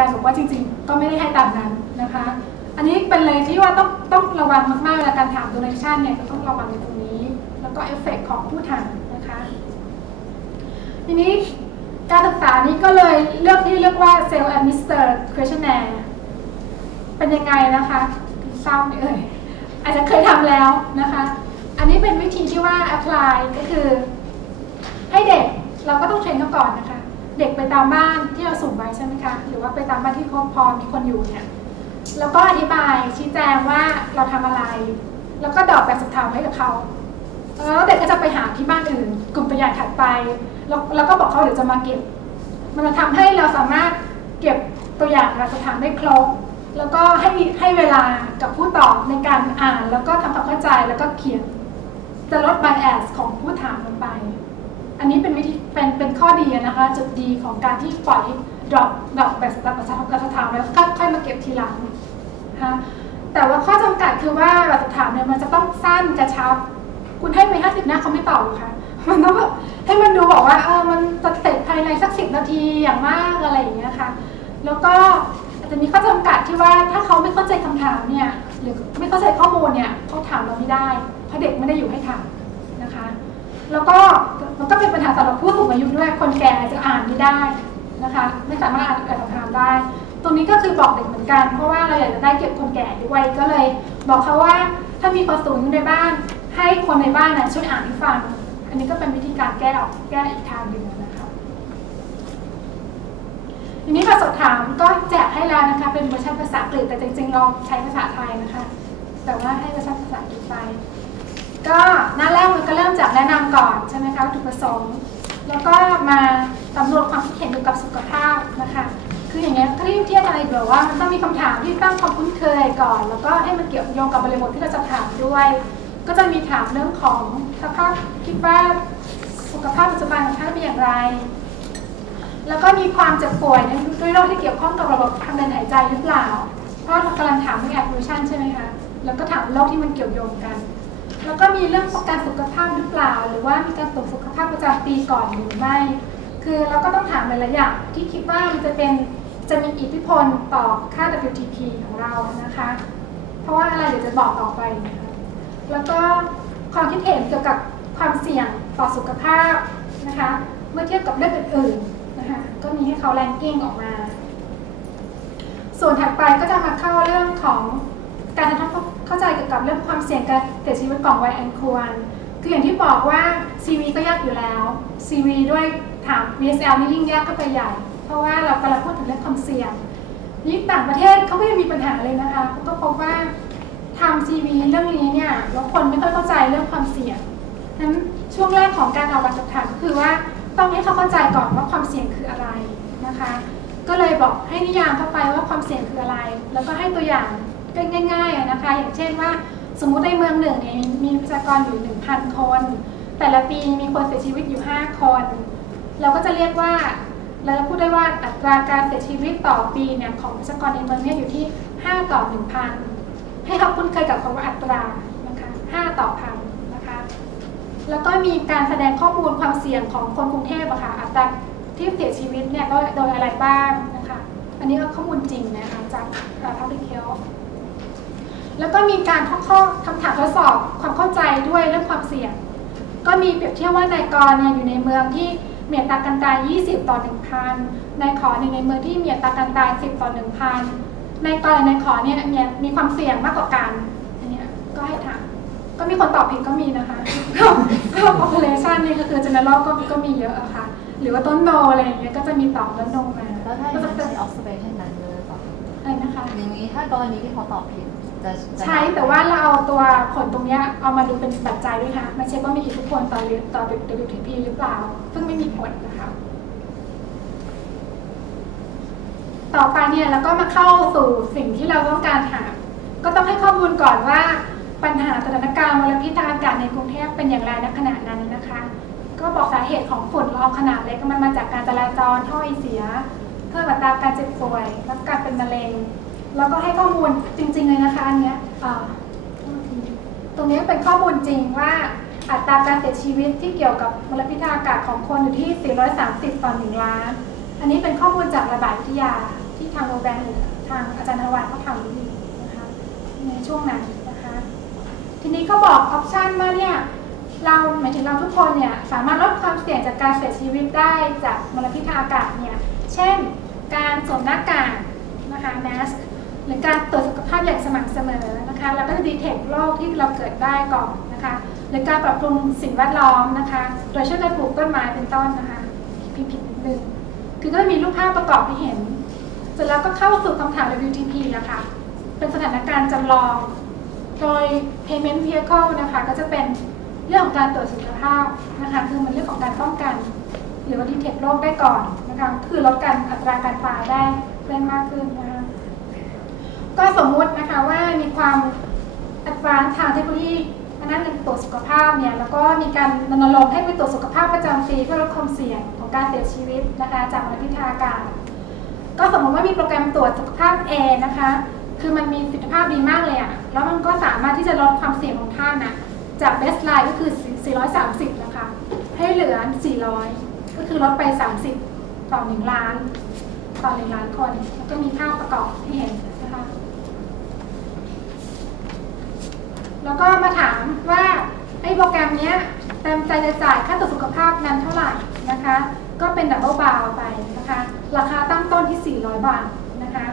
กันบอกว่าจริง ๆ ก็ไม่ได้ให้ตามนั้นนะคะ อันนี้เป็นเลยที่ว่าต้องต้องระวังมากๆเวลาการถาม donation เนี่ยก็ต้องระวังในตรงนี้ แล้วก็เอฟเฟกของผู้ถามนะคะ ทีนี้การศึกษานี้ก็เลยเลือกที่เรียกว่า self administered questionnaire เป็นยังไงนะคะทราไหมเอ่ยอาจจะเคยทำแล้วนะคะ อันนี้เป็นวิธีที่ว่า apply ก็คือ ให้เด็กเราก็ต้องเทรนเขาก่อนนะคะ เด็กไปตามบ้านที่เราสุ่มไว้ใช่ไหมคะหรือว่าไปตามบ้านที่เขาพอมีคนอยู่เนี่ยแล้วก็อธิบายชี้แจงว่าเราทำอะไร แล้วก็ดอกแบบสุดท้ายให้กับเขาแล้วเด็กก็จะไปหาที่บ้านอื่น กลุ่มตัวอย่างถัดไป แล้วแล้วก็บอกเขาเดี๋ยวจะมาเก็บ มันจะทำให้เราสามารถเก็บตัวอย่างแบบสถานได้ครบแล้วก็ให้ให้เวลากับผู้ตอบในการอ่าน แล้วก็ทำความเข้าใจแล้วก็เขียนจะลด bias ของผู้ถามลงไป อันนี้เป็นวิธี เป็นเป็นข้อดีนะคะ จุดดีของการที่ปล่อย drop ดอกแบบแบบแบบสถานแล้วก็ค่อยมาเก็บทีหลังนะคะแต่ว่าข้อจำกัดคือว่าแบบสถานเนี่ยมันจะต้องสั้นกระชับ คุณให้ไปห้าสิบหน้าเขาไม่ตอบค่ะ มันต้องแบบให้มันดูบอกว่าเออมันจะเสร็จภายในสักสิบนาทีอย่างมากอะไรอย่างเงี้ยค่ะ แล้วก็จะมีข้อจำกัดที่ว่าถ้าเขาไม่เข้าใจคำถามเนี่ยหรือไม่เข้าใจข้อมูลเนี่ยเขาถามเราไม่ได้เพราะเด็กไม่ได้อยู่ให้ถาม แล้วก็มันก็เป็นปัญหาสำหรับผู้สูงอายุด้วย คนแก่จะอ่านไม่ได้นะคะ ไม่สามารถอ่านอ่านคำถามได้ ตรงนี้ก็คือบอกเด็กเหมือนกัน เพราะว่าเราอยากจะได้เก็บคนแก่ด้วย ก็เลย บอกเขาว่าถ้ามีคนสูงอยู่ในบ้าน ให้คนในบ้านน่ะช่วยอ่านให้ฟัง อันนี้ก็เป็นวิธีการแก้ออกแก้อีกทางหนึ่งนะคะทีนี้แบบสอบถามก็แจกให้แล้วนะคะ เป็นเวอร์ชันภาษาอังกฤษแต่จริงๆเราใช้ภาษาไทยนะคะ แต่ว่าให้เวอร์ชันภาษาอังกฤษไป ก็หน้าแรกมันก็เริ่มจากแนะนำก่อนใช่ไหมคะวัตถุประสงค์ แล้วก็มาสำรวจความคิดเห็นเกี่ยวกับสุขภาพนะคะคืออย่างเงี้ยถ้าเทียบอะไรแบบว่ามันต้องมีคำถามที่ตั้งความคุ้นเคยก่อน แล้วก็ให้มันเกี่ยวโยงกับบริบทที่เราจะถามด้วย ก็จะมีถามเรื่องของสภาพคิดว่าสุขภาพปัจจุบันของท่านเป็นอย่างไร แล้วก็มีความเจ็บป่วยด้วยโรคที่เกี่ยวข้องกับระบบทางเดินหายใจหรือเปล่า เพราะเรากำลังถามเรื่อง evolution ใช่ไหมคะ แล้วก็ถามโรคที่มันเกี่ยวโยงกัน แล้วก็มีเรื่องประกันสุขภาพหรือเปล่า หรือว่ามีการตรวจสุขภาพประจำปีก่อนหรือไม่ คือเราก็ต้องถามหลายๆอย่างที่คิดว่ามันจะเป็นจะมีอิทธิพลต่อค่า WTP ของเรานะคะ เพราะว่าอะไรเดี๋ยวจะบอกต่อไปนะคะแล้วก็ความคิดเห็นเกี่ยวกับความเสี่ยงต่อสุขภาพนะคะ เมื่อเทียบกับเรื่องอื่นๆนะคะ ก็มีให้เขาแรงกิ้งออกมา ส่วนถัดไปก็จะมาเข้าเรื่องของการทำความ เข้าใจเกี่ยวกับเรื่องความเสี่ยงการเสียชีวิตของวัยอันควร คืออย่างที่บอกว่า CV ก็ยากอยู่แล้ว CV ด้วยถาม VSL นี่ยิ่งยากก็ไปใหญ่ เพราะว่าเรากำลังพูดถึงเรื่องความเสี่ยงนี่ต่างประเทศเขาก็ยังมีปัญหาเลยนะคะเขาก็พบว่าทำ CV เรื่องนี้เนี่ยแล้วคนไม่ค่อยเข้าใจเรื่องความเสี่ยงนั้นช่วงแรกของการออกแบบสถานก็คือว่าต้องให้เขาเข้าใจก่อนว่าความเสี่ยงคืออะไรนะคะ ก็เลยบอกให้นิยามเข้าไปว่าความเสี่ยงคืออะไร แล้วก็ให้ตัวอย่าง ก็ง่ายๆนะคะอย่างเช่นว่า สมมุติในเมืองหนึ่งเนี่ยมีประชากรอยู่ 1,000 คน แต่ละปีมีคนเสียชีวิตอยู่ 5 คน เราก็จะเรียกว่าเราจะพูดได้ว่าอัตราการเสียชีวิตต่อปีเนี่ยของประชากรในเมืองเนี่ยอยู่ที่ 5 ต่อ 1,000 ให้เขาคุ้นเคยกับคำว่าอัตรานะคะ5ต่อพันนะคะแล้วก็มีการแสดงข้อมูลความเสี่ยงของคนกรุงเทพอะค่ะอัตราที่เสียชีวิตเนี่ยก็โดยอะไรบ้างนะคะ อันนี้ก็ข้อมูลจริงนะคะจาก Public Health แล้วก็มีการข้อข้อคำถามทดสอบความเข้าใจด้วยเรื่องความเสี่ยง ก็มีเปรียบเทียบว่านายกรเนี่ยอยู่ในเมืองที่เมีอัตาการตาย 20 ต่อ 1,000นายขอในเมืองที่เมีอัตาการตาย 10 ต่อ 1,000นายกรและนายขอเนี่ยมีมีความเสี่ยงมากกว่ากันอันเนี้ยก็ให้ถามก็มีคนตอบผิดก็มีนะคะ ก็ population นี่ก็คือ general ก็ก็มีเยอะอะค่ะ หรือว่าต้นโนอะไรอย่างเงี้ยก็จะมีตอบแล้วโนมาแล้วถ้าอก็ย่างจะนั้นเป็นใช้ observation นั้นเลยหรือเปล่าอะไรนะคะ อย่างนี้ถ้ากรณีที่เขาตอบผิด จะจะใช้แต่ว่าเราเอาตัวผลตรงเนี้ยเอามาดูเป็นปัจจัยด้วยค่ะไม่ใช่ว่ามีอิทธิพลต่อต่อ WTP หรือเปล่า ซึ่งไม่มีผลนะคะ ต่อไปเนี่ยเราก็มาเข้าสู่สิ่งที่เราต้องการถามก็ต้องให้ข้อมูลก่อนว่าปัญหาสถานการณ์มลพิษทางอากาศในกรุงเทพเป็นอย่างไรณขณะนั้นนะคะ ก็บอกสาเหตุของฝุ่นละอองขนาดเล็กมันมาจากการจราจรท่อไอเสียเพิ่มอัตราการเจ็บป่วยและการเป็นมะเร็ง แล้วก็ให้ข้อมูลจริง ๆ เลยนะคะอันเนี้ยตรงนี้เป็นข้อมูลจริงว่าอัตราการเสียชีวิตที่เกี่ยวกับมลพิษทางอากาศของคนอยู่ที่ 430 ต่อ 1 ล้าน อันนี้เป็นข้อมูลจากระบาดวิทยาที่ทางโรแบงหรือทางอาจารย์นวัตเขาทำอยู่นะคะในช่วงนั้นนะคะ ทีนี้ก็บอกออปชันว่าเนี่ยเราหมายถึงเราทุกคนเนี่ยสามารถลดความเสี่ยงจากการเสียชีวิตได้จากมลพิษทางอากาศเนี่ย เช่น การสวมหน้ากากนะคะแมสห รือการตรวจสุขภาพอย่างสม่ำเสมอนะคะแล้วก็จะดีเทคโรคที่เราเกิดได้ก่อนนะคะหรือการปรับปรุงสิ่งแวดล้อมนะคะ โดยช่วยกันปลูกต้นไม้เป็นต้นนะคะพิมพ์ผิดนิดนึงคือก็จะมีรูปภาพประกอบให้เห็นเสร็จแล้วก็เข้าสู่คำถาม WTP นะคะเป็นสถานการณ์จำลอง โดย payment vehicle นะคะก็จะเป็นเรื่องของการตรวจสุขภาพนะคะคือมันเรื่องของการป้องกันหรือว่าดีเทคโรคได้ก่อนนะคะคือลดการอัตราการตายได้เพิ่มมากขึ้นนะคะ ก็สมมุตินะคะว่ามีความอัตราทางเทคโนโลยีทางด้านการตรวจสุขภาพเนี่ยแล้วก็มีการรณรงค์ให้ไปตรวจสุขภาพประจำปีเพื่อลดความเสี่ยงของการเสียชีวิตนะคะจากมลพิษทางอากาศก็สมมติว่ามีโปรแกรมตรวจสุขภาพ A นะคะ คือมันมีประสิทธิภาพดีมากเลยอะแล้วมันก็สามารถที่จะลดความเสี่ยงของท่านนะจากเบสไลน์ก็คือ 430 นะคะ ให้เหลือ 400 ก็คือลดไป 30 ต่อ 1 ล้าน ต่อ 1 ล้านคน แล้วก็มีภาพประกอบที่เห็นนะคะ แล้วก็มาถามว่าไอ้โปรแกรมเนี้ยเต็มใจจะจ่ายค่าตรวจสุขภาพนั้นเท่าไหร่นะคะ ก็เป็นดับเบิลบาวไปนะคะ ราคาตั้งต้นที่ 400 บาทนะคะ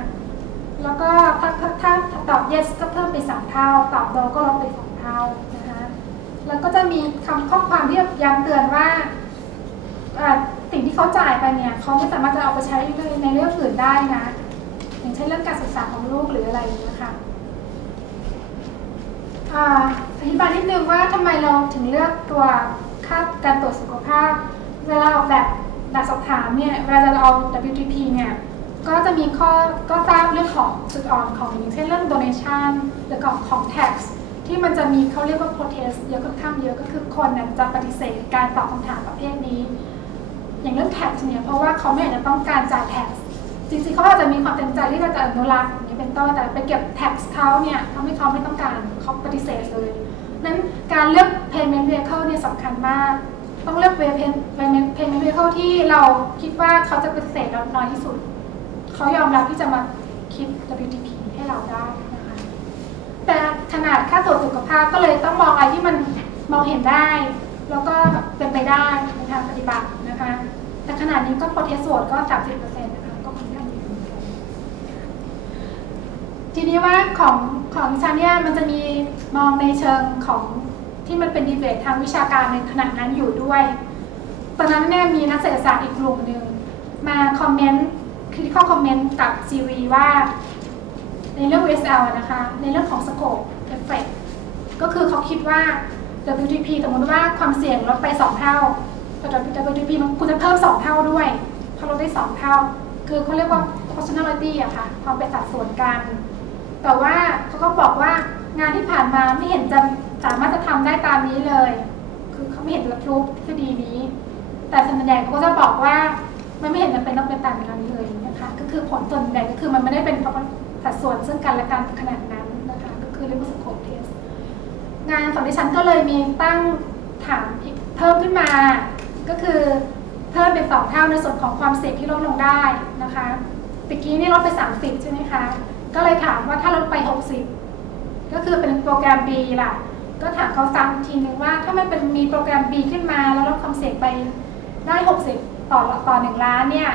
แล้วก็ถ้าถ้าถาถาตอบ yes ก็เพิ่มไป3เท่า ตอบ no ก็ลดไป2เท่านะคะ แล้วก็จะมีคำข้อความที่ย้ำเตือนว่าสิ่งที่เขาจ่ายไปเนี่ยเขาไม่สามารถจะเอาไปใช้ในเรื่องอื่นได้นะ อย่างเช่นเรื่องการศึกษาของลูกหรืออะไรอย่างเงี้ยค่ะ อธิบายนิดนึงว่าทำไมเราถึงเลือกตัวค่าการตรวจสุขภาพ เวลาออกแบบหลักสอบถามเนี่ยเวลาจะเอา WTP เนี่ยก็จะมีข้อก็ทราบเรื่องของจุดอ่อนของอย่างเช่นเรื่อง donation หรือของของ tax ที่มันจะมีเขาเรียกว่า protest เยอะค่อนข้างเยอะก็คือคนน่ยจะปฏิเสธการตอบคำถามประเภทนี้ อย่างเรื่อง tax เนี่ยเพราะว่าเขาไม่อยากจะต้องการจ่าย tax จริงๆเขาอาจจะมีความเต็มใจที่จะอนุรักษ์อย่า เป็นต้นแต่ไปเก็บ tax เขาเนี่ยทำให้เขาไม่ต้องการเขาปฏิเสธเลยนั้นการเลือก payment vehicle เนี่ยสำคัญมาก ต้องเลือก payment payment vehicle ที่เราคิดว่าเขาจะปฏิเสธเราน้อยที่สุด เขายอมรับที่จะมาคิด WTP ให้เราได้นะคะแต่ขนาดค่าตรวจสุขภาพก็เลยต้องมองอะไรที่มันมองเห็นได้ แล้วก็เป็นไปได้ในทางปฏิบัตินะคะแต่ขนาดนี้ก็ protest vote ก็ 30%นะคะเยอะเหมือนกัน ทีนี้ว่าของของดิฉันเนี่ยมันจะมีมองในเชิงของที่มันเป็นดีเบตทางวิชาการในขณะนั้นอยู่ด้วย ตอนนั้นเนี่ยมีนักเศรษฐศาสตร์อีกกลุ่มหนึ่งมาคอมเมนต์คือข้อคอมเมนต์กับซีวีว่า ในเรื่อง VSL อะนะคะ ในเรื่องของ scope effect ก็คือเขาคิดว่า WTP สมมติว่าความเสี่ยงลดไป 2 เท่าแต่ WTP มันควรจะเพิ่ม 2 เท่าด้วยเพราะลดได้ 2 เท่า คือเขาเรียกว่า proportionality อะค่ะ ความเป็นสัดส่วนกัน แต่ว่าเขาก็บอกว่างานที่ผ่านมาไม่เห็นจะสามารถจะทำได้ตามนี้เลย คือเขาไม่เห็นจะพรูฟทฤษฎีนี้ แต่ส่วนใหญ่เขาก็จะบอกว่ามันไม่เห็นจะเป็นต้องเป็นตามนั้นเลยนะคะก็คือผลส่วนใหญ่ก็คือมันไม่ได้เป็นเพราะสัดส่วนซึ่งกันและกันขนาดนั้นนะคะก็คือเรียกว่าสโคปเทสงานของดิฉันก็เลยมีตั้งถามอีกเพิ่มขึ้นมา ก็คือเพิ่มเป็นสองเท่าในส่วนของความเสี่ยงที่ลดลงได้นะคะตะกี้นี่ลดไป 30 ใช่ไหมคะ ก็เลยถามว่าถ้าลดไป 60 ก็คือเป็นโปรแกรม B ล่ะ ก็ถามเขาซ้ำอีกทีนึงว่าถ้ามันเป็นมีโปรแกรม B ขึ้นมา แล้วลดความเสี่ยงไปได้ 60 ต่อต่อหนึ่งล้านเนี่ย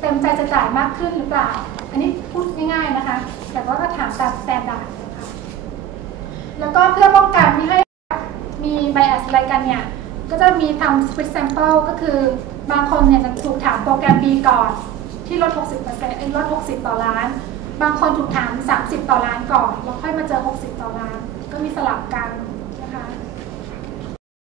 เต็มใจจะจ่ายมากขึ้นหรือเปล่า อันนี้พูดง่ายๆนะคะ แต่ว่าก็ถามตามสแตนดาร์ดนะคะแล้วก็เพื่อป้องกันไม่ให้มี bias อะไรกันเนี่ย ก็จะมีทำ split sample ก็คือบางคนเนี่ยจะถูกถามโปรแกรม B ก่อนที่ลด 60%เอ้ยลด 60 ต่อล้าน บางคนถูกถาม 30 ต่อล้านก่อน แล้วค่อยมาเจอ 60 ต่อล้าน ก็มีสลับกัน